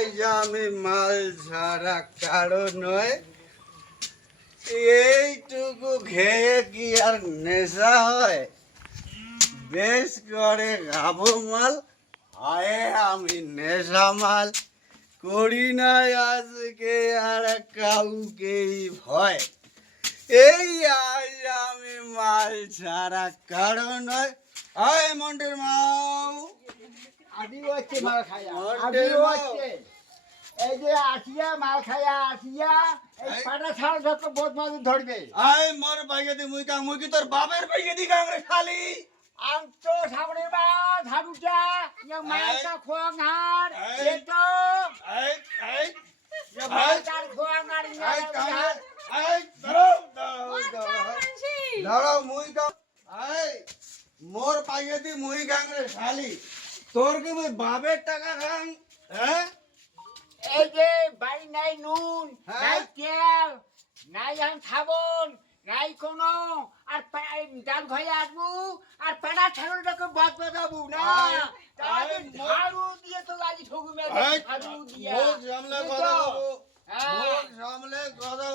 আজ আমি মাল ছাড়া কারো নয়, এইটুকু খেয়ে কি আর নেশা হয়? বেশ করে খাবো মাল, আয়ে আমি নেশা মাল করি না আজকে আর কাউকেই ভয়। এই আজ আমি মাল ছাড়া কারো নয়। আয় মন্টের মাও, আদি হচ্ছে মাল খায়া, আদি মন্টের মাও। হচ্ছে এই যে আসিয়া মাল খায়া আসিয়া এই এই- পাটা ছাড় যত বদমাজি ধরবে। আয় মোর বাইকে দি মুই কি তোর বাপের বাইকে দি কাংরে খালি? আর তো সামনে বা ঝাড়ুটা মালটা খোয়া ঘাড় এই- এতো এই এই মালটার খোয়া ঘাড় এই কাংরে এই দাঁড়াও দাঁড়াও মুই কা আয় মোর বাইকে দি মুই কাংরে খালি, তোর কি মুই বাপের টাকা খাং? হ্যাঁ এই যে বাড়ি নাই নুন হ্যাঁ? নাই তেল নাই আন সাবন নাই কোনো আর ডাল ঘরে আসবো আর পেড়া ছাগলটাকে বাদ বাজাবো না আয়, তাহলে আয়, ঝাড়ু দিয়ে তো লাগি ঠগু মেরে এই ঝাড়ু দিয়া মোর সামনে কথা বলবো, হ্যাঁ। মোর সামনে কথা